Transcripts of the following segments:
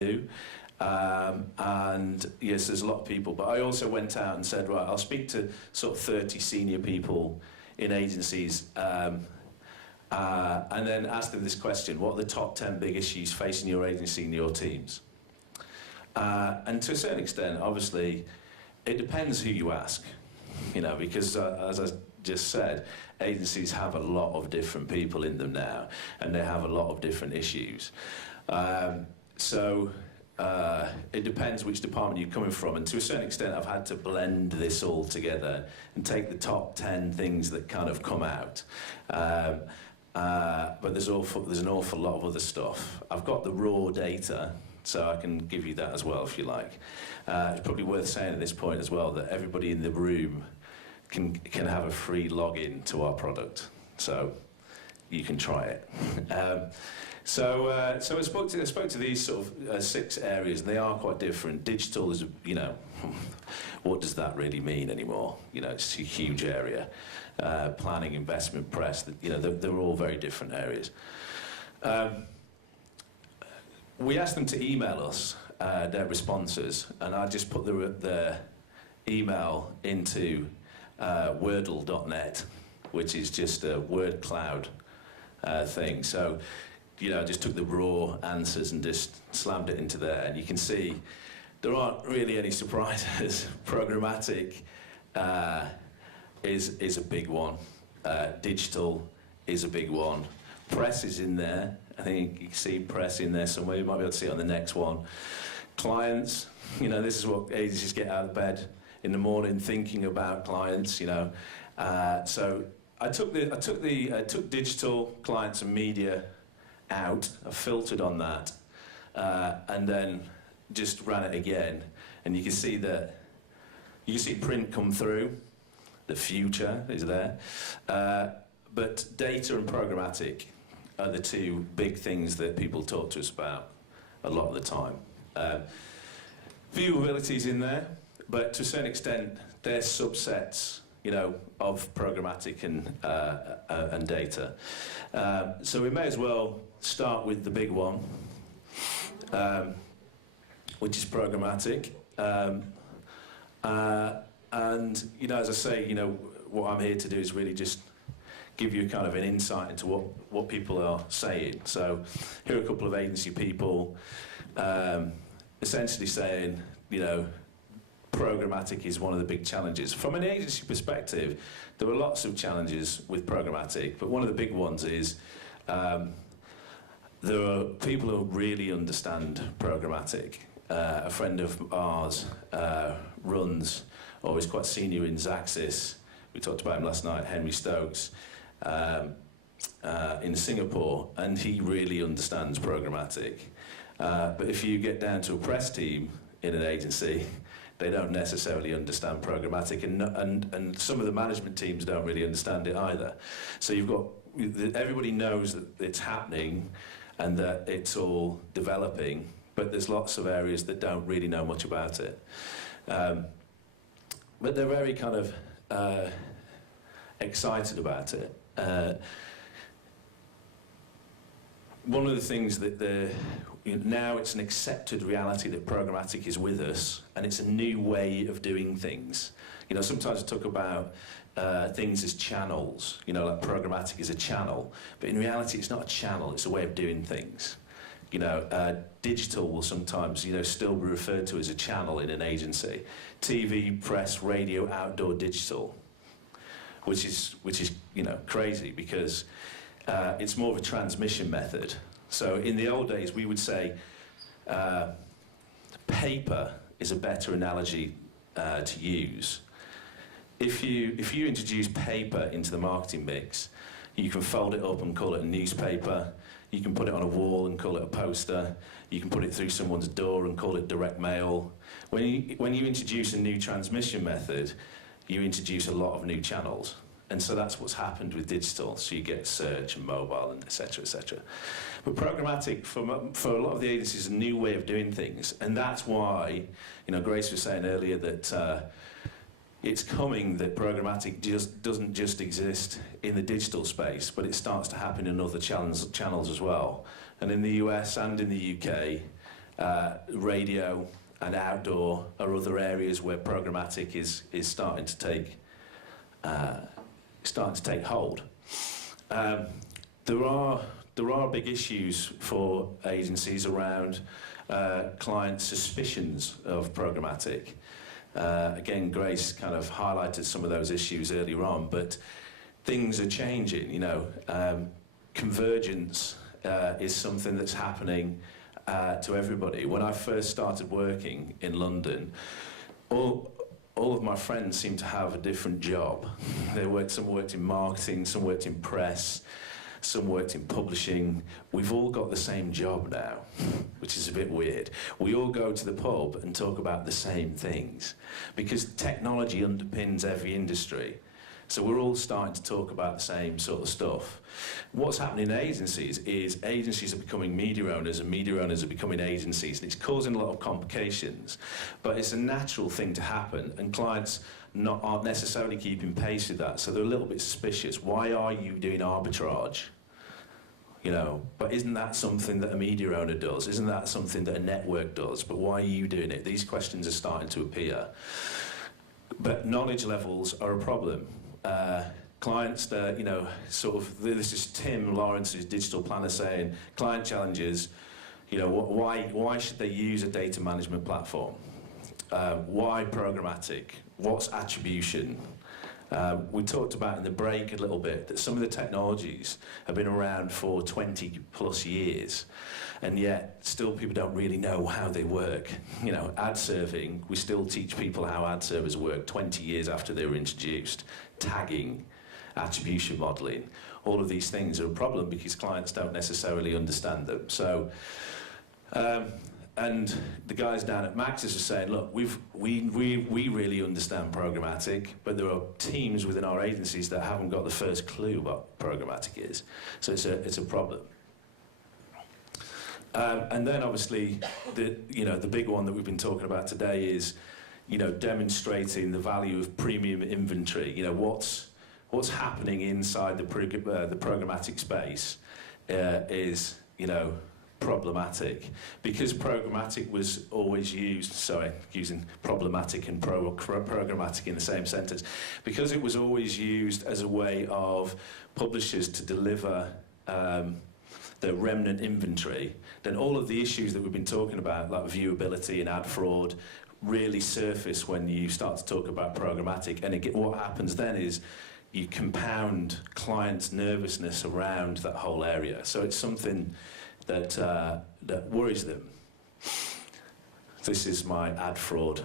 do. And yes, there's a lot of people, but I also went out and said, right, I'll speak to sort of 30 senior people in agencies, and then ask them this question: what are the top 10 big issues facing your agency and your teams? And to a certain extent, obviously, it depends who you ask, you know, because as I just said, agencies have a lot of different people in them now, and they have a lot of different issues. It depends which department you're coming from, and to a certain extent I've had to blend this all together and take the top 10 things that kind of come out. But there's an awful lot of other stuff. I've got the raw data, so I can give you that as well if you like. It's probably worth saying at this point as well that everybody in the room can have a free login to our product, so you can try it. So I spoke to these sort of 6 areas, and they are quite different. Digital is, you know, what does that really mean anymore? You know, it's a huge area. Planning, investment, press, you know, they're all very different areas. We asked them to email us their responses, and I just put the email into wordle.net, which is just a word cloud thing. So, you know, I just took the raw answers and just slammed it into there, and you can see there aren't really any surprises. Programmatic is a big one. Digital is a big one. Press is in there. I think you can see press in there somewhere. You might be able to see it on the next one. Clients, you know, this is what agencies get out of bed in the morning thinking about clients, you know. So I took digital, clients and media out. I filtered on that, and then just ran it again, and you can see that print come through. The future is there, but data and programmatic are the 2 big things that people talk to us about a lot of the time. Viewability is in there, but to a certain extent they're subsets, you know, of programmatic and data. So we may as well start with the big one, which is programmatic. And, you know, as I say, you know, what I'm here to do is really just give you kind of an insight into what people are saying. So here are a couple of agency people essentially saying, you know, programmatic is one of the big challenges. From an agency perspective, there are lots of challenges with programmatic, but one of the big ones is there are people who really understand programmatic. A friend of ours runs, or is quite senior in Xaxis. We talked about him last night, Henry Stokes, in Singapore, and he really understands programmatic. But if you get down to a press team in an agency, they don't necessarily understand programmatic, and some of the management teams don't really understand it either. So you've got, everybody knows that it's happening and that it's all developing, but there's lots of areas that don't really know much about it. But they're very kind of excited about it. One of the things that now it's an accepted reality that programmatic is with us, and it's a new way of doing things. You know, sometimes I talk about things as channels, you know, like programmatic is a channel, but in reality it's not a channel, it's a way of doing things. You know, digital will sometimes, you know, still be referred to as a channel in an agency. TV, press, radio, outdoor, digital, which is you know, crazy, because it's more of a transmission method. So in the old days we would say paper is a better analogy to use. If you introduce paper into the marketing mix, you can fold it up and call it a newspaper. You can put it on a wall and call it a poster. You can put it through someone's door and call it direct mail. When you introduce a new transmission method, you introduce a lot of new channels. And so that's what's happened with digital. So you get search and mobile and et cetera, et cetera. But programmatic, for a lot of the agencies, is a new way of doing things. And that's why, you know, Grace was saying earlier that it's coming, that programmatic doesn't just exist in the digital space, but it starts to happen in other channels as well. And in the US and in the UK, radio and outdoor are other areas where programmatic is starting to take hold. There are big issues for agencies around client suspicions of programmatic. Again, Grace kind of highlighted some of those issues earlier on, but things are changing. You know, convergence is something that's happening to everybody. When I first started working in London, all of my friends seemed to have a different job. Some worked in marketing, some worked in press, some worked in publishing. We've all got the same job now, which is a bit weird. We all go to the pub and talk about the same things because technology underpins every industry. So we're all starting to talk about the same sort of stuff. What's happening in agencies is agencies are becoming media owners and media owners are becoming agencies, and it's causing a lot of complications. But it's a natural thing to happen, and clients aren't necessarily keeping pace with that, so they're a little bit suspicious. Why are you doing arbitrage? You know, but isn't that something that a media owner does? Isn't that something that a network does? But why are you doing it? These questions are starting to appear. But knowledge levels are a problem. Clients that, you know, sort of, this is Tim Lawrence's digital planner saying, client challenges, you know, why should they use a data management platform? Why programmatic? What's attribution? We talked about in the break a little bit that some of the technologies have been around for 20 plus years, and yet still people don't really know how they work. You know, ad serving, we still teach people how ad servers work 20 years after they were introduced. Tagging, attribution modeling, all of these things are a problem because clients don't necessarily understand them. So, and the guys down at Maxis are saying, look, we really understand programmatic, but there are teams within our agencies that haven't got the first clue what programmatic is. So it's a problem. And then obviously, the big one that we've been talking about today is, you know, demonstrating the value of premium inventory. You know, what's happening inside the programmatic space is, you know, problematic, because programmatic was always used, using problematic and programmatic in the same sentence, because it was always used as a way of publishers to deliver the remnant inventory, then all of the issues that we've been talking about, like viewability and ad fraud, really surface when you start to talk about programmatic. And what happens then is you compound clients' nervousness around that whole area. So it's something that worries them. This is my ad fraud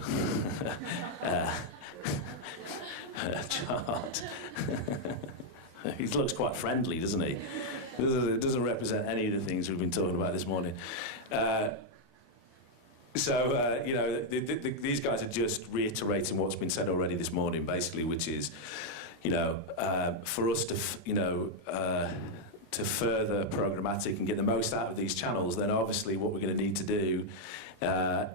chart. He looks quite friendly, doesn't he? It doesn't represent any of the things we've been talking about this morning. You know, these guys are just reiterating what's been said already this morning, basically, which is, you know, for us to, to further programmatic and get the most out of these channels, then obviously what we're going to need to do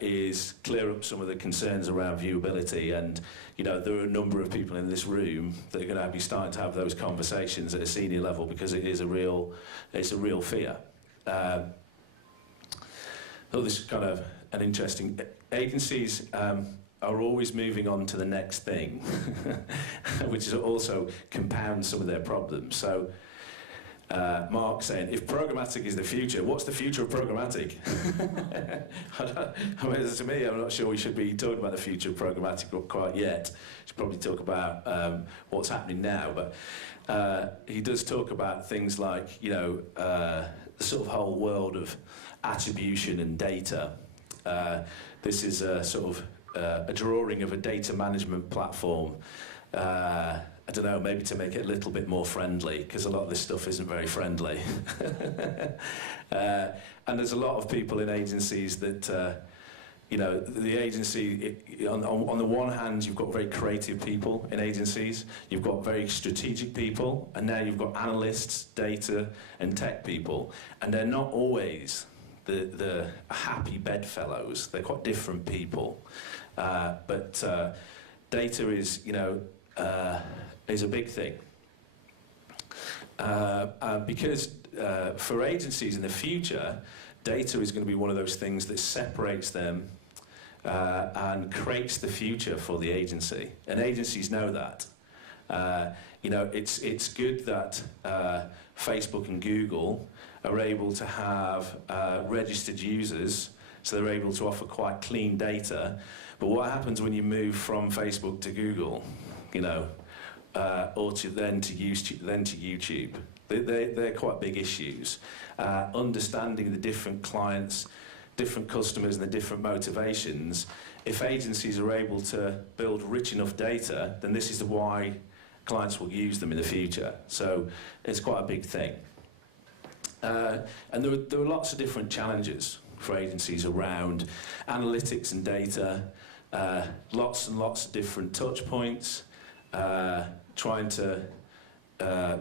is clear up some of the concerns around viewability. And, you know, there are a number of people in this room that are going to be starting to have those conversations at a senior level, because it's a real fear. So this is kind of an interesting, agencies are always moving on to the next thing, which is also compounds some of their problems. So Mark saying, if programmatic is the future, what's the future of programmatic? I mean, to me, I'm not sure we should be talking about the future of programmatic quite yet. We should probably talk about what's happening now. But he does talk about things like, you know, the sort of whole world of attribution and data. This is a sort of a drawing of a data management platform. I don't know, maybe to make it a little bit more friendly, because a lot of this stuff isn't very friendly. And there's a lot of people in agencies that, you know, the agency, on the one hand, you've got very creative people in agencies, you've got very strategic people, and now you've got analysts, data, and tech people, and they're not always the happy bedfellows. They're quite different people. But data is, you know, is a big thing. Because for agencies in the future, data is going to be one of those things that separates them and creates the future for the agency. And agencies know that. You know, it's good that Facebook and Google are able to have registered users, so they're able to offer quite clean data. But what happens when you move from Facebook to Google, you know, or then to YouTube? They're quite big issues. Understanding the different clients, different customers and the different motivations. If agencies are able to build rich enough data, then this is why clients will use them in the future. So it's quite a big thing. And there are lots of different challenges for agencies around analytics and data, lots and lots of different touch points, trying to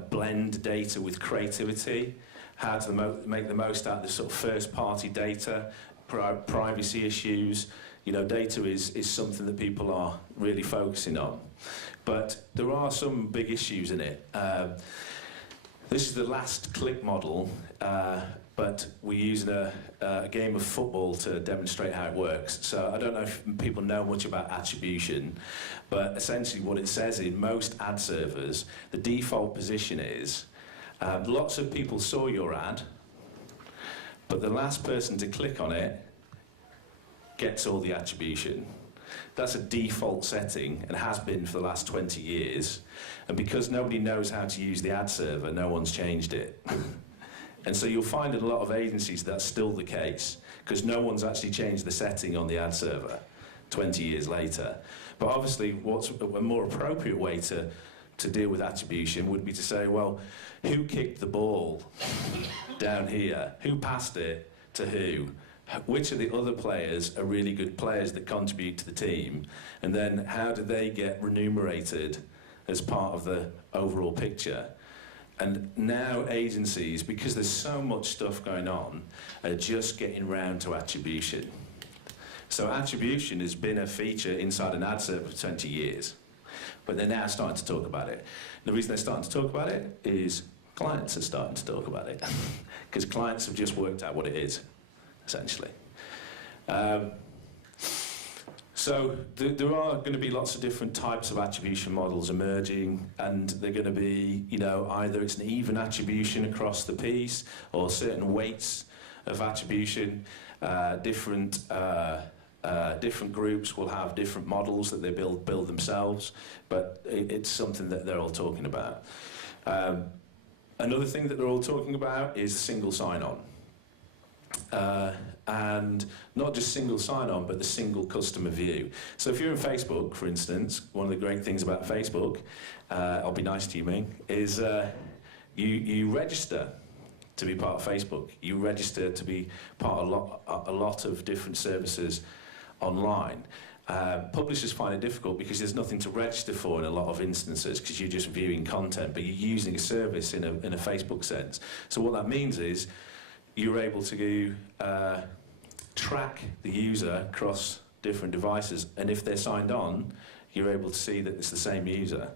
blend data with creativity, how to make the most out of the sort of first-party data, privacy issues. You know, data is something that people are really focusing on. But there are some big issues in it. This is the last click model, but we're using a game of football to demonstrate how it works. So I don't know if people know much about attribution, but essentially what it says in most ad servers, the default position is lots of people saw your ad, but the last person to click on it gets all the attribution. That's a default setting and has been for the last 20 years. And because nobody knows how to use the ad server, no one's changed it. And so you'll find in a lot of agencies that's still the case, because no one's actually changed the setting on the ad server 20 years later. But obviously, what's a more appropriate way to deal with attribution would be to say, well, who kicked the ball down here? Who passed it to who? Which of the other players are really good players that contribute to the team? And then how do they get remunerated as part of the overall picture? And now agencies, because there's so much stuff going on, are just getting round to attribution. So attribution has been a feature inside an ad server for 20 years, but they're now starting to talk about it. And the reason they're starting to talk about it is clients are starting to talk about it, because clients have just worked out what it is, essentially. So there are going to be lots of different types of attribution models emerging, and they're going to be, you know, either it's an even attribution across the piece, or certain weights of attribution. Different groups will have different models that they build themselves, but it's something that they're all talking about. Another thing that they're all talking about is single sign-on. And not just single sign-on, but the single customer view. So if you're in Facebook, for instance, one of the great things about Facebook, I'll be nice to you, Ming, is you register to be part of Facebook. You register to be part of a lot of different services online. Publishers find it difficult because there's nothing to register for in a lot of instances, because you're just viewing content, but you're using a service in a Facebook sense. So what that means is you're able to track the user across different devices, and if they're signed on, you're able to see that it's the same user.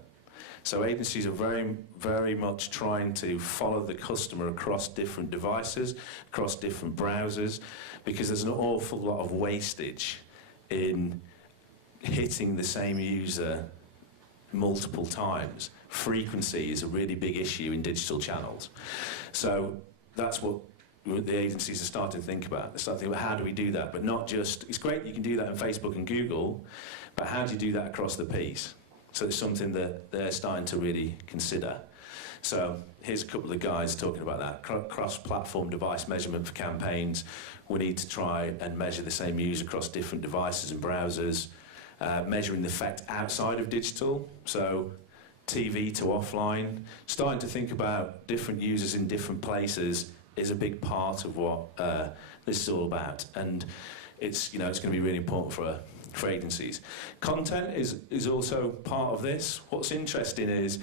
So agencies are very, very much trying to follow the customer across different devices, across different browsers, because there's an awful lot of wastage in hitting the same user multiple times. Frequency is a really big issue in digital channels. So that's what the agencies are starting to think about. They're starting to think about, how do we do that? But not just, it's great you can do that in Facebook and Google, but how do you do that across the piece? So it's something that they're starting to really consider. So here's a couple of guys talking about that. Cross-platform device measurement for campaigns. We need to try and measure the same user across different devices and browsers. Measuring the effect outside of digital, so TV to offline. Starting to think about different users in different places is a big part of what this is all about, and it's, you know, it's going to be really important for agencies. Content is also part of this. What's interesting is,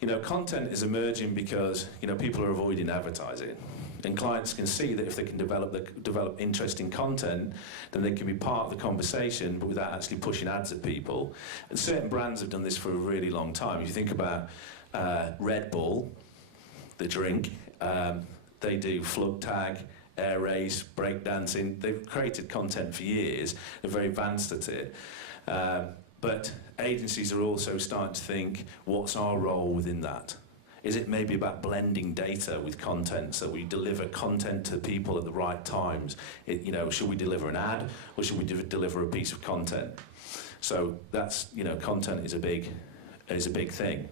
you know, content is emerging because, you know, people are avoiding advertising, and clients can see that if they can develop interesting content, then they can be part of the conversation, but without actually pushing ads at people. And certain brands have done this for a really long time. If you think about Red Bull, the drink. They do Flug Tag air race, breakdancing. They've created content for years. They're very advanced at it. But agencies are also starting to think, what's our role within that? Is it maybe about blending data with content so we deliver content to people at the right times? Should we deliver an ad or should we deliver a piece of content? So that's, content is a big thing.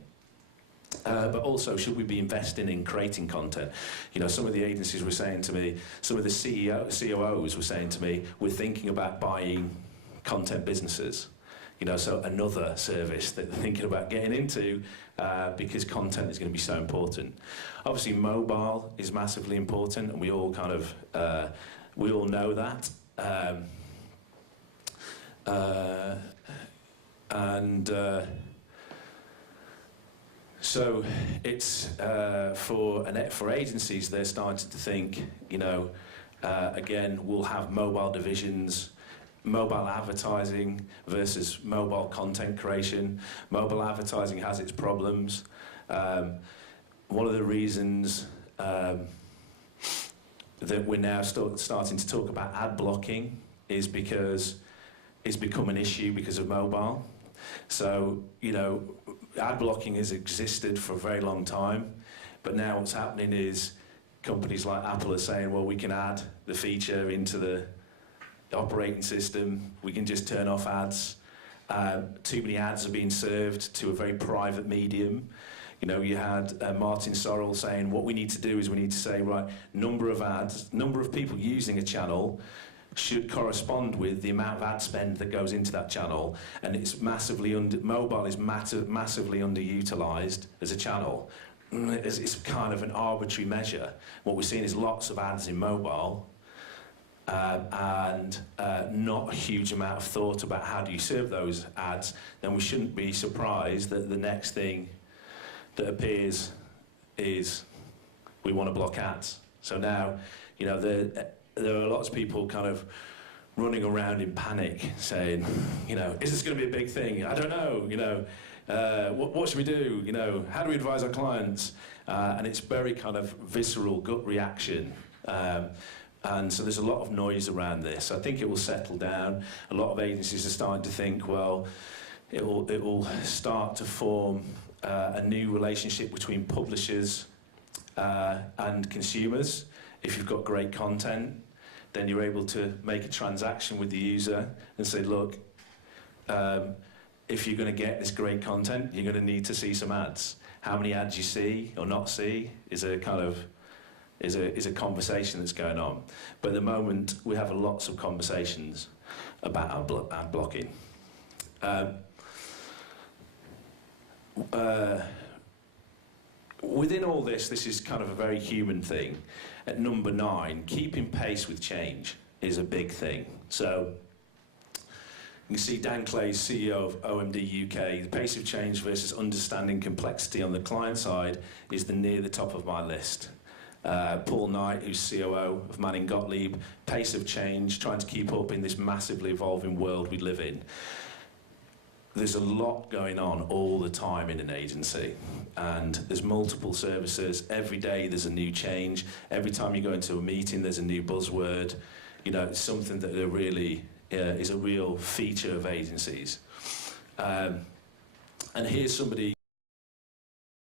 But also, should we be investing in creating content? Some of the agencies were saying to me, some of the COOs were saying to me, we're thinking about buying content businesses. So another service that they're thinking about getting into because content is going to be so important. Obviously, mobile is massively important, and we all we all know that. So it's for agencies, they're starting to think, again, we'll have mobile divisions, mobile advertising versus mobile content creation. Mobile advertising has its problems. One of the reasons that we're now starting to talk about ad blocking is because it's become an issue because of mobile. So, ad blocking has existed for a very long time, but now what's happening is companies like Apple are saying, well, we can add the feature into the operating system, we can just turn off ads. Too many ads are being served to a very private medium. You had Martin Sorrell saying, what we need to do is we need to say, right, number of ads, number of people using a channel should correspond with the amount of ad spend that goes into that channel, and it's mobile is massively underutilized as a channel. It's kind of an arbitrary measure. What we're seeing is lots of ads in mobile, and not a huge amount of thought about how do you serve those ads. Then we shouldn't be surprised that the next thing that appears is we want to block ads. So now, there are lots of people kind of running around in panic saying, is this going to be a big thing? I don't know, what should we do? How do we advise our clients? And it's very kind of visceral gut reaction. And so there's a lot of noise around this. I think it will settle down. A lot of agencies are starting to think, well, it will start to form a new relationship between publishers and consumers. If you've got great content, then you're able to make a transaction with the user and say, look, if you're going to get this great content, you're going to need to see some ads. How many ads you see or not see is a conversation that's going on. But at the moment, we have lots of conversations about ad blocking. Within all this is kind of a very human thing. At number 9, keeping pace with change is a big thing. So you can see Dan Clay's CEO of OMD UK. The pace of change versus understanding complexity on the client side is near the top of my list. Paul Knight, who's COO of Manning Gottlieb, pace of change, trying to keep up in this massively evolving world we live in. There's a lot going on all the time in an agency, and there's multiple services. Every day there's a new change. Every time you go into a meeting, there's a new buzzword. It's something that really is a real feature of agencies. And here's somebody